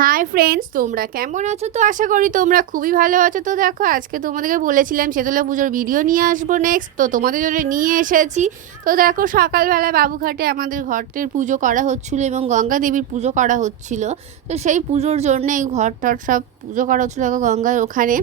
Hi friends, তোমরা কেমন আছো? তো আশা করি তোমরা খুবই ভালো আছো। তো দেখো, আজকে তোমাদেরকে বলেছিলাম শেতলা পুজোর ভিডিও নিয়ে আসবো নেক্সট, তো তোমাদের জন্য নিয়ে এসেছি। তো দেখো, সকালবেলায় বাবুঘাটে আমাদের ঘটের পুজো করা হচ্ছিলো এবং গঙ্গা দেবীর পুজো করা হচ্ছিলো। তো সেই পুজোর জন্য এই ঘর টর সব পুজো করা হচ্ছিলো। দেখো, গঙ্গার ওখানে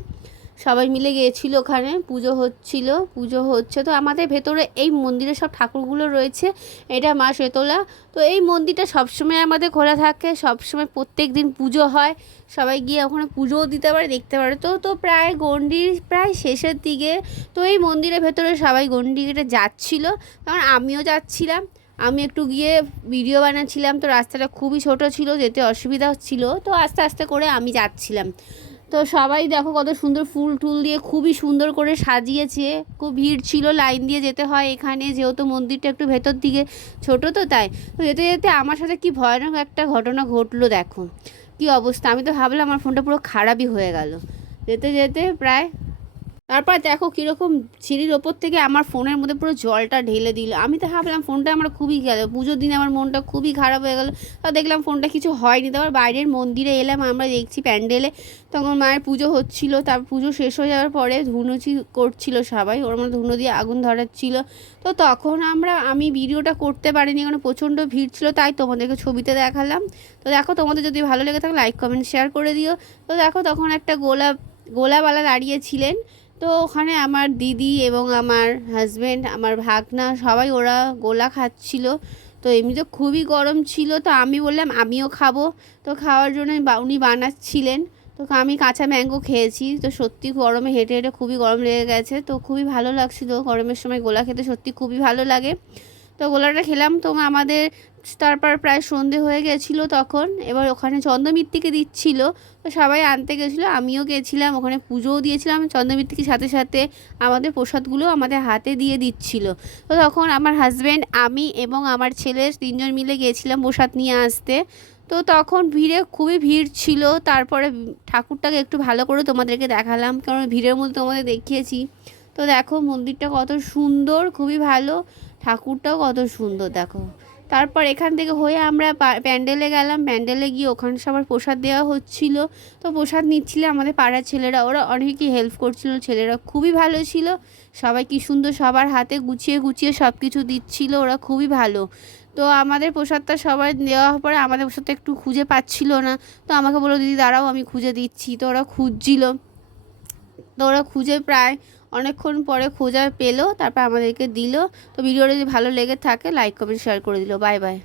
সবাই মিলে গিয়েছিলো, ওখানে পুজো হচ্ছে। তো আমাদের ভেতরে এই মন্দিরে সব ঠাকুরগুলো রয়েছে। এটা মা শেতলা। তো এই মন্দিরটা সবসময় আমাদের খোলা থাকে, সবসময় প্রত্যেক দিন পুজো হয়। সবাই গিয়ে ওখানে পুজোও দিতে পারে, দেখতে পারে। তো প্রায় গণ্ডির প্রায় শেষের দিকে। তো এই মন্দিরের ভেতরে সবাই গণ্ডিটা যাচ্ছিলো, কারণ আমিও যাচ্ছিলাম। আমি একটু গিয়ে ভিডিও বানাচ্ছিলাম। তো রাস্তাটা খুবই ছোট ছিল, যেতে অসুবিধা হচ্ছিলো। তো আস্তে আস্তে করে আমি যাচ্ছিলাম। তো সবাই দেখো কত সুন্দর ফুল টুল দিয়ে খুবই সুন্দর করে সাজিয়েছে। খুব ভিড় ছিল, লাইন দিয়ে যেতে হয় এখানে, যেহেতু মন্দিরটা একটু ভেতর দিকে ছোট, তো তাই। তো যেতে যেতে আমার সাথে কি ভয়ানক একটা ঘটনা ঘটলো। দেখো কি অবস্থা, আমি তো ভাবলাম আমার ফোনটা পুরো খারাপই হয়ে গেল যেতে যেতে প্রায়। তারপর দেখো কীরকম সিঁড়ির ওপর থেকে আমার ফোনের মধ্যে পুরো জলটা ঢেলে দিল। আমি তো ভাবলাম ফোনটা আমার খুবই গেল, পুজোর দিনে আমার মনটা খুবই খারাপ হয়ে গেল। তা দেখলাম ফোনটা কিছু হয়নি। তারপর বাইরের মন্দিরে এলাম, আমরা দেখছি প্যান্ডেলে তখন মায়ের পুজো হচ্ছিলো। তারপর পুজো শেষ হয়ে যাওয়ার পরে ধুনুচি করছিল সবাই, ওর মধ্যে ধুনো দিয়ে আগুন ধরাচ্ছিল। তো তখন আমি ভিডিওটা করতে পারিনি, কারণ প্রচণ্ড ভিড় ছিল, তাই তোমাদেরকে ছবিতে দেখালাম। তো দেখো, তোমাদের যদি ভালো লেগে থাকে লাইক কমেন্ট শেয়ার করে দিও। তো দেখো, তখন একটা গোলাওয়ালা দাঁড়িয়েছিলেন। তো ওখানে আমার দিদি এবং আমার হাজব্যান্ড, আমার ভাগনা, সবাই ওরা গোলা খাচ্ছিল। তো এমনি তো খুবই গরম ছিল, তো আমি বললাম আমিও খাবো। তো খাওয়ার জন্য উনি বানাচ্ছিলেন। তো আমি কাঁচা ম্যাঙ্গো খেয়েছি। তো সত্যি গরমে হেঁটে হেঁটে খুবই গরম লেগে গেছে, তো খুবই ভালো লাগছিলো। গরমের সময় গোলা খেতে সত্যি খুবই ভালো লাগে। তো গোলাটা খেলাম। তো আমাদের তারপর প্রায় সন্ধে হয়ে গেছিলো তখন। এবার ওখানে চন্দ্রমিত্তিকে দিচ্ছিল, তো সবাই আনতে গেছিলো, আমিও গেছিলাম ওখানে, পুজোও দিয়েছিলাম। চন্দ্রমিত্তিকে সাথে সাথে আমাদের প্রসাদগুলো আমাদের হাতে দিয়ে দিচ্ছিল। তো তখন আমার হাজব্যান্ড, আমি এবং আমার ছেলে তিনজন মিলে গিয়েছিলাম প্রসাদ নিয়ে আসতে। তো তখন খুবই ভিড় ছিল। তারপরে ঠাকুরটাকে একটু ভালো করে তোমাদেরকে দেখালাম, কারণ ভিড়ের মধ্যে তোমাদের দেখিয়েছি। তো দেখো মন্দিরটা কত সুন্দর, খুবই ভালো। ঠাকুরটাও কত সুন্দর দেখো। তারপর এখান থেকে হয়ে আমরা প্যান্ডেলে গেলাম। প্যান্ডেলে গিয়ে ওখানে সবার প্রসাদ দেওয়া হচ্ছিল। তো প্রসাদ নিচ্ছিল আমাদের পাড়ার ছেলেরা, ওরা অনেকই হেল্প করছিল। ছেলেরা খুবই ভালো ছিল, সবাই কি সুন্দর সবার হাতে গুছিয়ে গুছিয়ে সব কিছু দিচ্ছিল, ওরা খুবই ভালো। তো আমাদের প্রসাদটা সবাই দেওয়ার পরে আমাদের প্রসাদটা একটু খুঁজে পাচ্ছিল না। তো আমাকে বললো, দিদি দাঁড়াও আমি খুঁজে দিচ্ছি। তো ওরা খুঁজছিল। তো ওরা খুঁজে প্রায় অনেকক্ষণ পরে খোঁজা পেলো, তারপর আমাদেরকে দিল। তো ভিডিওটা যদি ভালো লেগে থাকে লাইক কমেন্ট শেয়ার করে দিল। Bye bye.